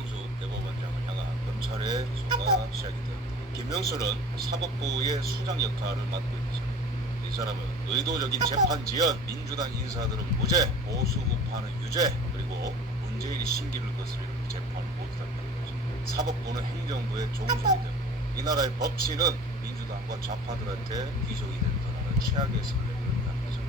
김명수 대법원장을 향한 검찰의 수사가 시작이 되었다. 김명수는 사법부의 수장 역할을 맡고 있죠. 이 사람은 의도적인 재판 지연, 민주당 인사들은 무죄, 보수 우파는 유죄, 그리고 문재인이 신기를 거스르는 재판을 못한다는 거죠. 사법부는 행정부의 종속이 되고 이 나라의 법치는 민주당과 좌파들한테 귀속이 된다는 최악의 선례를 단 거죠.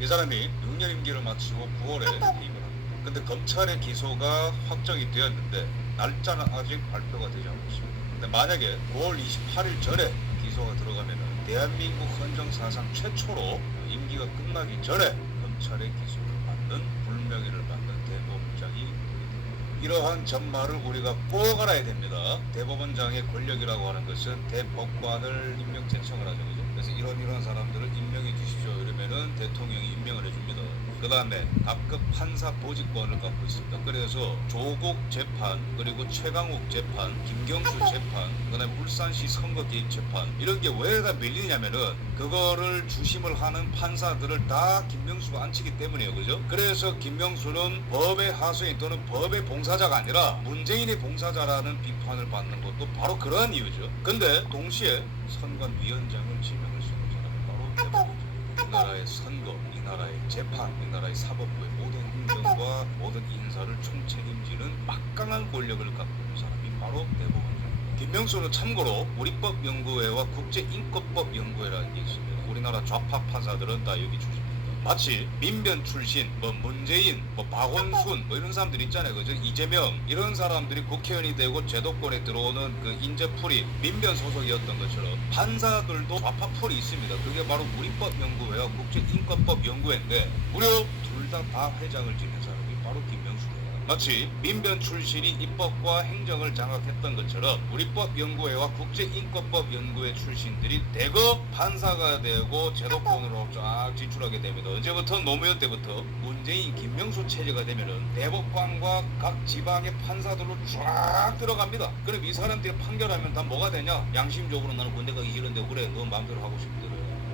이 사람이 6년 임기를 마치고 9월에 퇴임을 합니다. 근데 검찰의 기소가 확정이 되었는데 날짜는 아직 발표가 되지 않고 있습니다. 근데 만약에 9월 28일 전에 기소가 들어가면은 대한민국 헌정 사상 최초로 임기가 끝나기 전에 검찰의 기소를 받는 불명예를 받는 대법원장이 되게 됩니다. 이러한 전말을 우리가 꼭 알아야 됩니다. 대법원장의 권력이라고 하는 것은 대법관을 임명 제청을 하죠. 그죠? 그래서 이런 사람들을 임명해 주십시오. 이러면은 대통령이 임명을 해줍니다. 그 다음에 각급 판사 보직권을 갖고 있습니다. 그래서 조국 재판, 그리고 최강욱 재판, 김경수 재판, 그 다음에 울산시 선거 개입 재판, 이런 게 왜 다 밀리냐면은 그거를 주심을 하는 판사들을 다 김명수가 앉히기 때문이에요. 그죠? 그래서 김명수는 법의 하수인 또는 법의 봉사자가 아니라 문재인의 봉사자라는 비판을 받는 것도 바로 그러한 이유죠. 근데 동시에 선관위원장을 지명할 수 있는 사람이 바로 대법원장. 이 나라의 선거, 이 나라의 재판, 이 나라의 사법부의 모든 행정과 모든 인사를 총책임지는 막강한 권력을 갖고 있는 사람이 바로 대법원장. 김명수는 참고로 우리법연구회와 국제인권법연구회라는 게 있습니다. 우리나라 좌파 판사들은 다 여기 출신입니다. 마치 민변 출신, 문재인, 박원순 이런 사람들 있잖아요. 그죠? 이재명 이런 사람들이 국회의원이 되고 제도권에 들어오는 그 인재풀이 민변 소속이었던 것처럼 판사들도 좌파 풀이 있습니다. 그게 바로 우리법연구회와 국제인권법연구회인데 무려 둘 다 회장을 지낸 사람이 바로 김명수예요. 마치 민변 출신이 입법과 행정을 장악했던 것처럼 우리법연구회와 국제인권법연구회 출신들이 대거 판사가 되고 제도권으로 쫙 진출하게 됩니다. 언제부터? 노무현 때부터 문재인, 김명수 체제가 되면은 대법관과 각 지방의 판사들로 쫙 들어갑니다. 그럼 이 사람들이 판결하면 다 뭐가 되냐? 양심적으로 나는 군대 가기 싫은데 그래, 너 마음대로 하고 싶더래.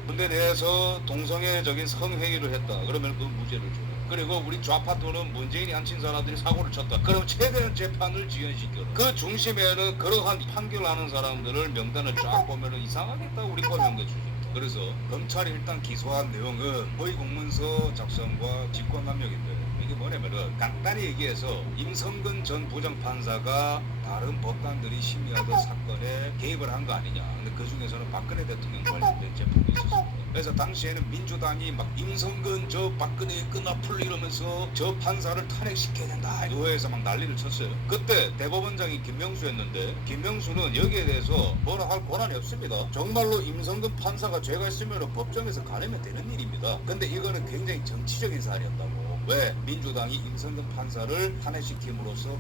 군대 내에서 동성애적인 성행위를 했다. 그러면 그 무죄를 줘요. 그리고 우리 좌파 또는 문재인이 앉힌 사람들이 사고를 쳤다. 그럼 최대한 재판을 지연시켜라. 그 중심에는 그러한 판결하는 사람들을 명단을 쫙 보면은 이상하겠다. 우리 법 연구해 주십니다. 그래서 검찰이 일단 기소한 내용은 허위 공문서 작성과 직권남용인데 이게 뭐냐면은 간단히 얘기해서 임성근 전 부장판사가 다른 법관들이 심의하던 사건에 개입을 한 거 아니냐. 근데 그 중에서는 박근혜 대통령 관련된 제품이 있었습니다. 그래서 당시에는 민주당이 막 임성근 저 박근혜 끈앞을 이러면서 저 판사를 탄핵시켜야 된다. 의회에서 막 난리를 쳤어요. 그때 대법원장이 김명수였는데 김명수는 여기에 대해서 뭐라 할 권한이 없습니다. 정말로 임성근 판사가 죄가 있으면 법정에서 가려면 되는 일입니다. 근데 이거는 굉장히 정치적인 사안이었다고. 왜? 민주당이 임성근 판사를 탄핵시킴으로써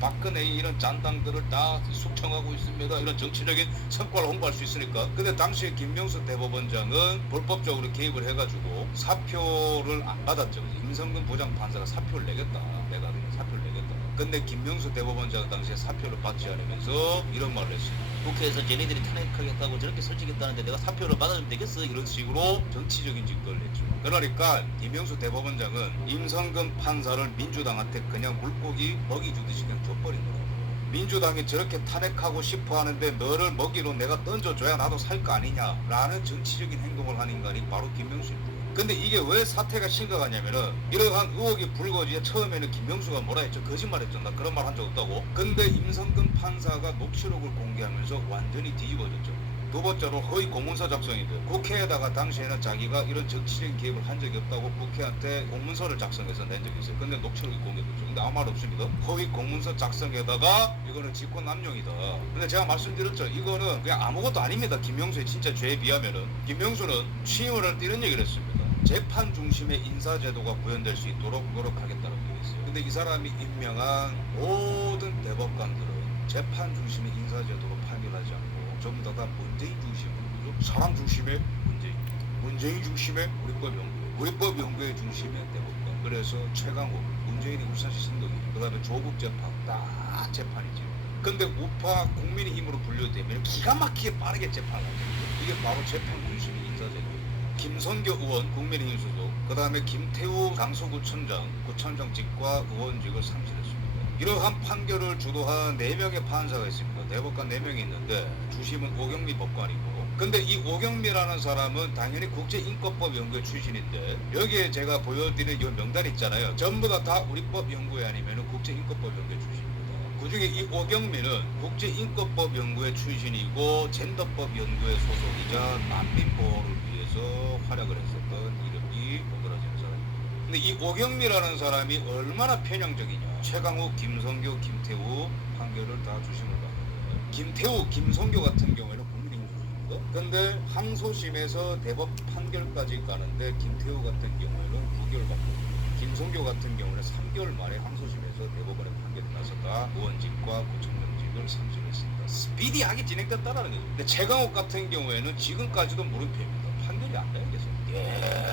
박근혜의 이런 잔당들을 다 숙청하고 있습니다. 이런 정치적인 성과를 홍보할 수 있으니까. 근데 당시에 김명수 대법원장은 불법적으로 개입을 해가지고 사표를 안 받았죠. 임성근 부장판사가 사표를 내겠다. 내가 사표를 내겠다. 근데 김명수 대법원장 당시에 사표를 받지 않으면서 이런 말을 했습니다. 국회에서 쟤네들이 탄핵하겠다고 저렇게 설치겠다는데 내가 사표를 받아주면 되겠어? 이런 식으로 정치적인 직거를 했죠. 그러니까 김명수 대법원장은 임성근 판사를 민주당한테 그냥 물고기 먹이 주듯이 그냥 줘버린 거예요. 민주당이 저렇게 탄핵하고 싶어 하는데 너를 먹이로 내가 던져줘야 나도 살 거 아니냐 라는 정치적인 행동을 한 인간이 바로 김명수입니다. 근데 이게 왜 사태가 심각하냐면은 이러한 의혹이 불거지에 처음에는 김명수가 뭐라 했죠? 거짓말했죠. 나 그런 말 한 적 없다고. 근데 임성근 판사가 녹취록을 공개하면서 완전히 뒤집어졌죠. 두 번째로 허위 공문서 작성인데 국회에다가 당시에는 자기가 이런 정치적인 개입을 한 적이 없다고 국회한테 공문서를 작성해서 낸 적이 있어요. 근데 녹취록이 공개됐죠. 근데 아무 말 없습니다. 허위 공문서 작성에다가 이거는 직권남용이다. 근데 제가 말씀드렸죠. 이거는 그냥 아무것도 아닙니다. 김명수의 진짜 죄에 비하면은. 김명수는 취임을 할 때 이런 얘기를 했습니다. 재판 중심의 인사제도가 구현될 수 있도록 노력하겠다는 얘기했어요. 근데 이 사람이 임명한 모든 대법관들은 재판 중심의 인사제도로 판결하지 않고 전부 다 문재인 중심으로, 그죠? 사람 중심의 문재인, 문재인 중심의 우리법연구회, 우리법연구회 중심의 대법관. 그래서 최강욱, 문재인이 울산시 선거기, 그 다음에 조국 재판, 딱 재판이죠. 근데 우파 국민의힘으로 분류되면 기가 막히게 빠르게 재판을 하죠. 이게 바로 재판 중심의 인사제도. 김선교 의원 국민의힘 소속, 그 다음에 김태우 강서구청장 구청장직과 의원직을 상실했습니다. 이러한 판결을 주도한 4명의 판사가 있습니다. 대법관 4명이 있는데 주심은 오경미 법관이고, 근데 이 오경미라는 사람은 당연히 국제인권법 연구회 출신인데, 여기에 제가 보여드린 이 명단 있잖아요. 전부 다 우리법 연구회 아니면 국제인권법 연구회 출신입니다. 그 중에 이 오경미는 국제인권법 연구회 출신이고 젠더법 연구회 소속이자 난민보호를 위해서 활약을 했었던 이름이 오그라지는 사람입니다. 근데 이 오경미라는 사람이 얼마나 편향적이냐. 최강욱, 김성교, 김태우 판결을 다 주심을 받는 거예요. 김태우, 김성교 같은 경우에는 국민행정입니다. 근데 항소심에서 대법 판결까지 가는데 김태우 같은 경우에는 9개월 받고, 김성교 같은 경우는 3개월 만에 항소심에서 대법원의 판결이 나서다 무원직과 구청명직을 상실했습니다. 스피디하게 진행됐다는 거죠. 근데 최강욱 같은 경우에는 지금까지도 물음표입니다. 판결이 안 나요,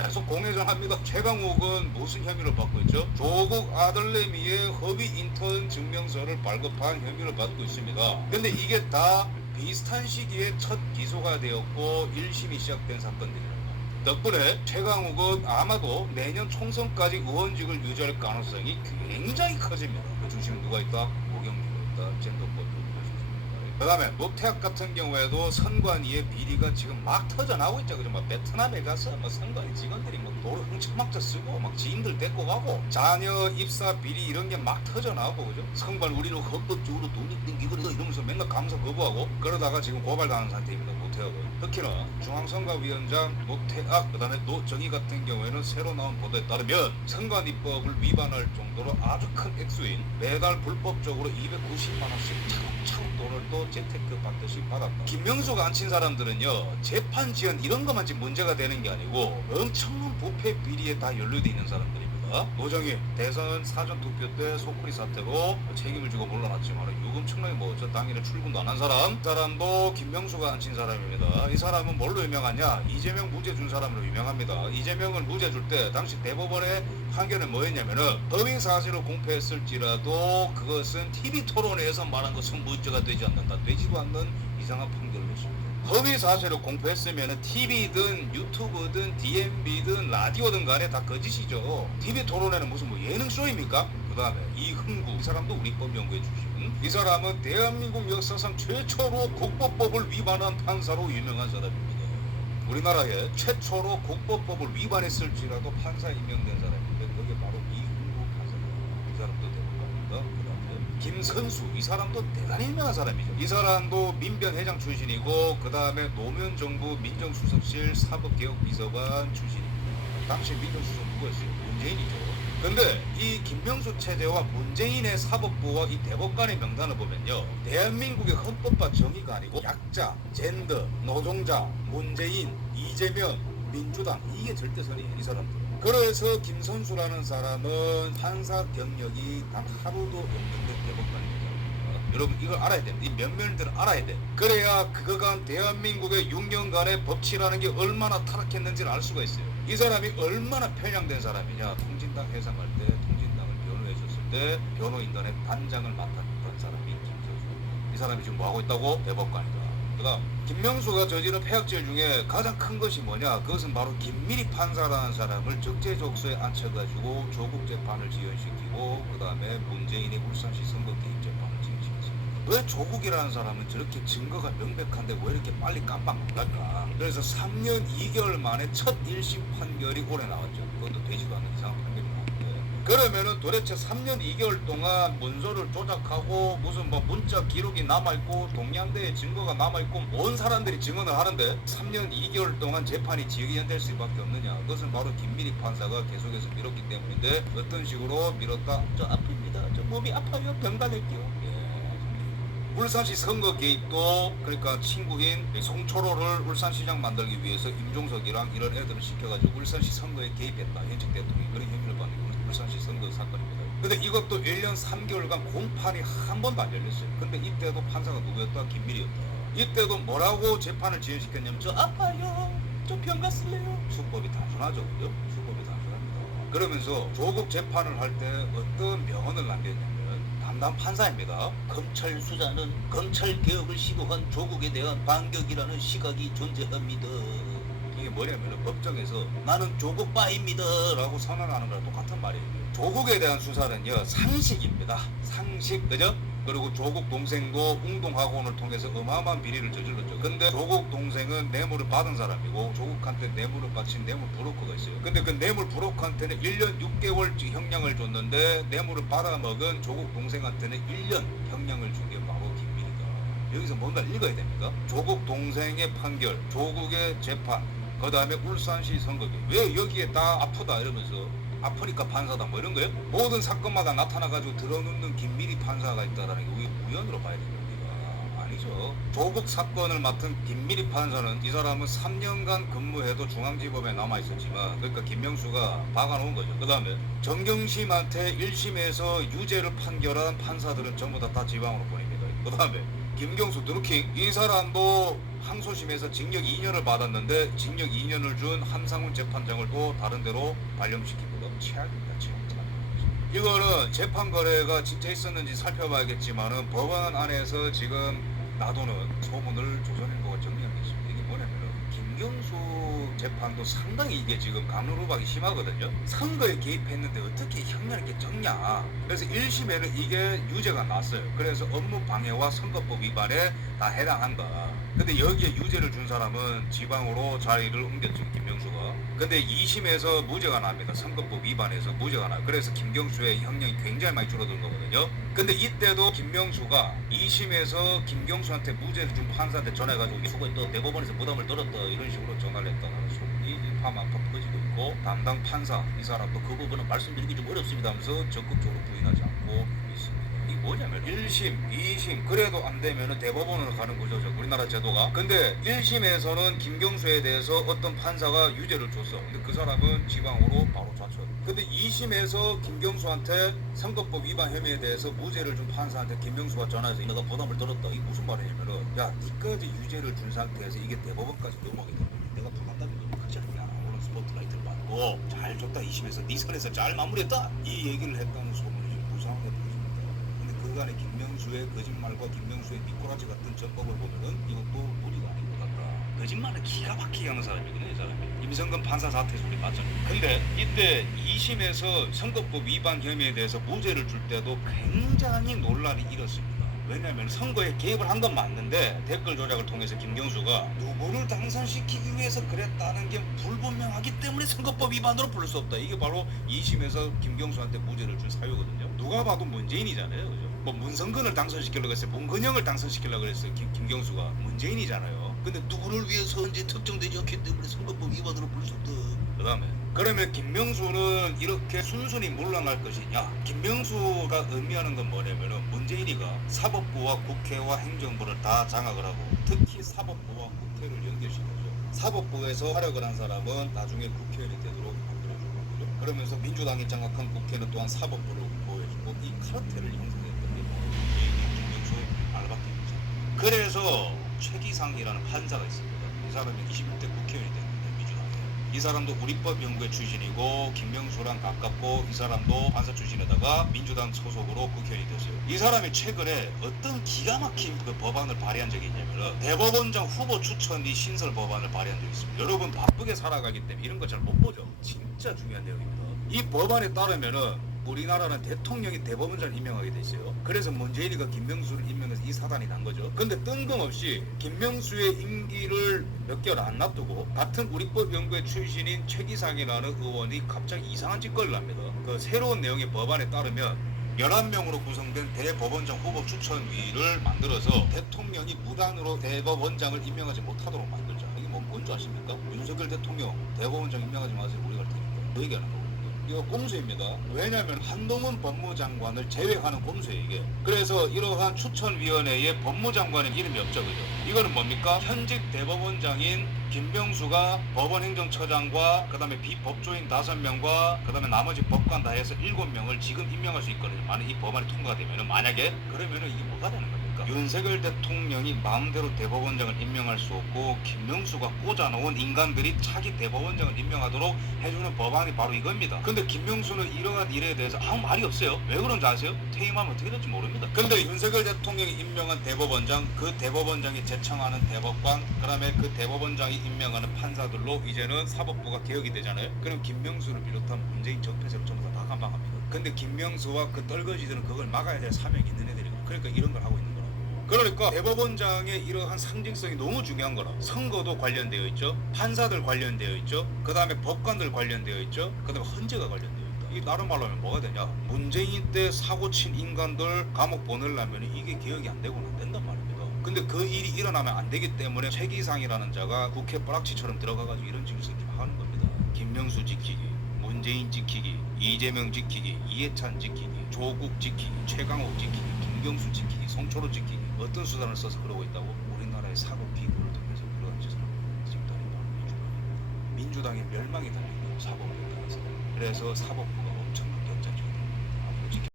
계속 공회전합니다. 최강욱은 무슨 혐의를 받고 있죠? 조국 아들내미의 허위 인턴 증명서를 발급한 혐의를 받고 있습니다. 근데 이게 다 비슷한 시기에 첫 기소가 되었고 1심이 시작된 사건들이에요. 덕분에 최강욱은 아마도 내년 총선까지 의원직을 유지할 가능성이 굉장히 커집니다. 그 중심에 누가 있다? 오경미가 있다. 젠더법도 할 수 있습니다. 그 다음에 노태학 같은 경우에도 선관위의 비리가 지금 막 터져나오고 있죠. 그죠? 막 베트남에 가서 선관위 직원들이 막 도로 훔쳐막자 쓰고 막 지인들 데리고 가고 자녀 입사 비리 이런 게 막 터져나오고, 그죠? 선관 우리는 헌법적으로 돈이 땡기고 이러면서 맨날 감사 거부하고 그러다가 지금 고발당한 상태입니다. 노태학은. 특히나 중앙선거위원장 노태학, 그 다음에 노정희 같은 경우에는 새로 나온 보도에 따르면 선관위법을 위반할 정도로 아주 큰 액수인 매달 불법적으로 290만원씩 차곡차곡 돈을 또 재테크 받듯이 받았다. 김명수가 앉힌 사람들은요, 재판 지연 이런 것만 지금 문제가 되는 게 아니고 엄청난 부패 비리에 다 연루돼 있는 사람들입니다. 노정희 대선 사전투표 때 소쿠리 사태로 책임을 지고 물러났지만 요금청량이 저 당일에 출근도 안 한 사람도 김명수가 앉힌 사람입니다. 이 사람은 뭘로 유명하냐? 이재명 무죄 준 사람으로 유명합니다. 이재명을 무죄 줄 때 당시 대법원의 판결은 뭐였냐면은 허위 사실을 공표했을지라도 그것은 TV 토론회에서 말한 것은 무죄가 되지 않는다. 되지도 않는 이상한 판결을 했습니다. 허위 사실을 공표했으면 TV든 유튜브든 DMB든 라디오든 간에 다 거짓이죠. TV 토론회는 무슨 예능쇼입니까? 그 다음에 이흥구, 이 사람도 우리법 연구회 출신. 이 사람은 대한민국 역사상 최초로 국보법을 위반한 판사로 유명한 사람입니다. 우리나라에 최초로 국보법을 위반했을지라도 판사 임명된 사람인데 그게 바로 이흥구 판사입니다. 이 사람도 대법관입니다. 김선수, 이 사람도 대단히 유명한 사람이죠. 이 사람도 민변회장 출신이고 그 다음에 노무현정부 민정수석실 사법개혁비서관 출신입니다. 당시 민정수석 누구였어요? 문재인이죠. 근데 이 김명수 체제와 문재인의 사법부와 이 대법관의 명단을 보면요, 대한민국의 헌법과 정의가 아니고 약자, 젠더, 노동자, 문재인, 이재명, 민주당, 이게 절대선이에요, 이 사람들. 그래서 김선수라는 사람은 판사 경력이 단 하루도 없는 대법관입니다. 여러분 이걸 알아야 돼. 이 면면들은 알아야 돼. 그래야 그거가 대한민국의 6년간의 법치라는 게 얼마나 타락했는지를 알 수가 있어요. 이 사람이 얼마나 편향된 사람이냐. 통진당 해상할 때 통진당을 변호해줬을 때 변호인단의 단장을 맡았던 사람이 김선수. 이 사람이 지금 뭐하고 있다고? 대법관이다. 그다음 김명수가 저지른 폐악질 중에 가장 큰 것이 뭐냐? 그것은 바로 김미리 판사라는 사람을 적재적소에 앉혀가지고 조국 재판을 지연시키고 그 다음에 문재인의 울산시 선거 개입 재판을 지연시켰습니다. 왜 조국이라는 사람은 저렇게 증거가 명백한데 왜 이렇게 빨리 깜빡 놀랄까? 그래서 3년 2개월 만에 첫 1심 판결이 올해 나왔죠. 그것도 되지도 않는 이상한 판결이 나왔는데, 그러면은 도대체 3년 2개월 동안 문서를 조작하고 무슨 문자 기록이 남아있고 동양대의 증거가 남아있고 온 사람들이 증언을 하는데 3년 2개월 동안 재판이 지연될 수밖에 없느냐? 그것은 바로 김미리 판사가 계속해서 미뤘기 때문인데, 어떤 식으로 미뤘다? 저 아픕니다. 저 몸이 아파요. 병 달릴게요. 울산시 선거 개입도, 그러니까 친구인 송초로를 울산시장 만들기 위해서 임종석이랑 이런 애들을 시켜가지고 울산시 선거에 개입했다. 현직 대통령이 그런 혐의를 받는 게 울산시 선거 사건입니다. 근데 이것도 1년 3개월간 공판이 한 번도 안 열렸어요. 근데 이때도 판사가 누구였다? 김미리였다. 이때도 뭐라고 재판을 지연시켰냐면 저 아파요. 저 병 갔을래요. 수법이 단순하죠. 그죠? 수법이 단순합니다. 그러면서 조국 재판을 할 때 어떤 명언을 남겼냐면 담당 판사입니다. 검찰 수사는 검찰 개혁을 시도한 조국에 대한 반격이라는 시각이 존재합니다. 이게 뭐냐면 법정에서 나는 조국파입니다 라고 선언하는 거랑 똑같은 말이에요. 조국에 대한 수사는요 상식입니다. 상식, 그죠? 그리고 조국 동생도 웅동학원을 통해서 어마어마한 비리를 저질렀죠. 근데 조국 동생은 뇌물을 받은 사람이고 조국한테 뇌물을 바친 뇌물 브로커가 있어요. 근데 그 뇌물 브로커한테는 1년 6개월 형량을 줬는데 뇌물을 받아먹은 조국 동생한테는 1년 형량을 준 게 바로 김밀희다. 여기서 뭔가 읽어야 됩니다. 조국 동생의 판결, 조국의 재판, 그 다음에 울산시 선거기. 왜 여기에 다 아프다 이러면서 아프니까 판사다 뭐 이런 거예요? 모든 사건마다 나타나가지고 들어눕는 김밀희 판사가 있다라는 게 우연으로 봐야 됩니다. 아니죠. 조국 사건을 맡은 김밀희 판사는 이 사람은 3년간 근무해도 중앙지법에 남아있었지만 그러니까 김명수가 박아놓은 거죠. 그 다음에 정경심한테 1심에서 유죄를 판결한 판사들은 전부 다 지방으로 보냅니다. 그 다음에 김경수 드루킹 이 사람도 항소심에서 징역 2년을 받았는데 징역 2년을 준 한상훈 재판장을 또 다른 데로 발령시킵니다. 최악입니다. 최악. 이거는 재판 거래가 진짜 있었는지 살펴봐야겠지만은 법원 안에서 지금 놔두는 소문을 조선일보가 정리하겠습니다. 이게 뭐냐면은 김경수 재판도 상당히 이게 지금 강루루박이 심하거든요. 선거에 개입했는데 어떻게 형량을 이렇게 적냐. 그래서 1심에는 이게 유죄가 났어요. 그래서 업무 방해와 선거법 위반에 다 해당한다. 근데 여기에 유죄를 준 사람은 지방으로 자리를 옮겼죠. 김경수가. 근데 2심에서 무죄가 납니다. 선거법 위반해서 무죄가 나요. 그래서 김경수의 형량이 굉장히 많이 줄어든 거거든요. 근데 이때도 김명수가 2심에서 김경수한테 무죄를 준 판사한테 전화해가지고 수고에 또 대법원에서 부담을 들었다 이런 식으로 전화를 했다는 소문이 파만파 퍼지고 있고 담당 판사 이 사람도 그 부분은 말씀드리기 좀 어렵습니다 하면서 적극적으로 부인하지 않고 있습니다. 이게 뭐냐면 1심, 2심 그래도 안 되면 대법원으로 가는 거죠. 우리나라 제도가. 근데 1심에서는 김경수에 대해서 어떤 판사가 유죄를 줬어. 근데 그 사람은 지방으로 바로 좌천. 근데 2심에서 김경수한테 선거법 위반 혐의에 대해서 무죄를 준 판사한테 김경수가 전화해서 내가 부담을 들었다. 이게 무슨 말이냐면은 야 니까지 유죄를 준 상태에서 이게 대법원까지 넘어가게 되면 내가 부담감이 너무 크지 않냐. 오늘 스포트라이트를 받고 잘 줬다. 2심에서 네 선에서 잘 마무리했다. 이 얘기를 했다는 소문이 좀 부상해 보입니다. 근데 그간의 김명수의 거짓말과 김명수의 미꾸라지 같은 전법을 보면은 이것도 무리가 아닌 것 같다. 거짓말을 기가 막히게 하는 사람이거든요. 이 사람이. 임성근 판사 사태 소리 맞죠? 근데 이때 2심에서 선거법 위반 혐의에 대해서 무죄를 줄 때도 굉장히 논란이 일었습니다. 왜냐하면 선거에 개입을 한 건 맞는데 댓글 조작을 통해서 김경수가 누구를 당선시키기 위해서 그랬다는 게 불분명하기 때문에 선거법 위반으로 부를 수 없다. 이게 바로 2심에서 김경수한테 무죄를 준 사유거든요. 누가 봐도 문재인이잖아요. 그죠? 뭐 문성근을 당선시키려고 했어요. 문근영을 당선시키려고 했어요. 김경수가 문재인이잖아요. 근데 누구를 위해서인지 특정되지 않기 때문에 선거법 위반으로 부를 수 없다. 그 다음에 그러면 김명수는 이렇게 순순히 물러날 것이냐. 김명수가 의미하는 건 뭐냐면은 문재인이가 사법부와 국회와 행정부를 다 장악을 하고 특히 사법부와 국회를 연결시켜줘. 사법부에서 활약을 한 사람은 나중에 국회의원이 되도록 만들어주고 거죠. 그러면서 민주당이 장악한 국회는 또한 사법부를 보호해주고 이 카르텔을 형성했던 게 바로 김명수 알바팀이죠. 그래서 최기상이라는 판사가 있습니다. 이 사람이 21대 국회의원이 됐는데 이 사람도 우리법연구회 출신이고 김명수랑 가깝고 이 사람도 판사 출신에다가 민주당 소속으로 국회의원이 됐어요. 이 사람이 최근에 어떤 기가 막힌 그 법안을 발의한 적이 있냐면 대법원장 후보 추천이 신설 법안을 발의한 적이 있습니다. 여러분 바쁘게 살아가기 때문에 이런 거 잘 못 보죠. 진짜 중요한 내용입니다. 이 법안에 따르면은 우리나라는 대통령이 대법원장을 임명하게 돼 있어요. 그래서 문재인이가 김명수를 임명해서 이 사단이 난 거죠. 근데 뜬금없이 김명수의 임기를 몇 개월 안 놔두고 같은 우리법연구회 출신인 최기상이라는 의원이 갑자기 이상한 짓거리를 합니다. 그 새로운 내용의 법안에 따르면 11명으로 구성된 대법원장 후보 추천위를 만들어서 대통령이 무단으로 대법원장을 임명하지 못하도록 만들자. 이게 뭔지 아십니까? 윤석열 대통령 대법원장 임명하지 마세요. 우리가 할 테니까. 그 얘기하는 거고. 이거 꼼수입니다. 왜냐하면 한동훈 법무장관을 제외하는 꼼수예요 이게. 그래서 이러한 추천위원회에 법무장관의 이름이 없죠. 그죠? 이거는 뭡니까? 현직 대법원장인 김병수가 법원행정처장과 그 다음에 비법조인 5명과 그 다음에 나머지 법관 다 해서 7명을 지금 임명할 수 있거든요. 만약 이 법안이 통과되면 만약에 그러면은 이게 뭐가 되는 겁니까? 아닙니까? 윤석열 대통령이 마음대로 대법원장을 임명할 수 없고 김명수가 꽂아놓은 인간들이 차기 대법원장을 임명하도록 해주는 법안이 바로 이겁니다. 근데 김명수는 이러한 일에 대해서 아무 말이 없어요. 왜 그런지 아세요? 퇴임하면 어떻게 될지 모릅니다. 근데 윤석열 대통령이 임명한 대법원장, 그 대법원장이 제청하는 대법관, 그다음에 그 대법원장이 임명하는 판사들로 이제는 사법부가 개혁이 되잖아요. 그럼 김명수를 비롯한 문재인 적폐세력 전부 다 감방합니다. 근데 김명수와 그 떨거지들은 그걸 막아야 될 사명이 있는 애들이고, 그러니까 이런 걸 하고 있는 거라고. 그러니까 대법원장의 이러한 상징성이 너무 중요한 거라. 선거도 관련되어 있죠, 판사들 관련되어 있죠, 그 다음에 법관들 관련되어 있죠, 그 다음에 헌재가 관련되어 있다. 이 다른 말로 하면 뭐가 되냐, 문재인 때 사고 친 인간들 감옥 보내려면 이게 개혁이 안 되고는 안 된단 말입니다. 근데 그 일이 일어나면 안 되기 때문에 최기상이라는 자가 국회 뿌락치처럼 들어가가지고 이런 짓을 하는 겁니다. 김명수 지키기, 문재인 지키기, 이재명 지키기, 이해찬 지키기, 조국 지키기, 최강욱 지키기, 김경수 지키기, 송철호 지키기, 어떤 수단을 써서 그러고 있다고? 우리나라의 사법 기구를 통해서 그러한 짓을 하고 지금 다른 민주당의 멸망이 달린 거예요. 사법부에 따라서. 그래서 사법부가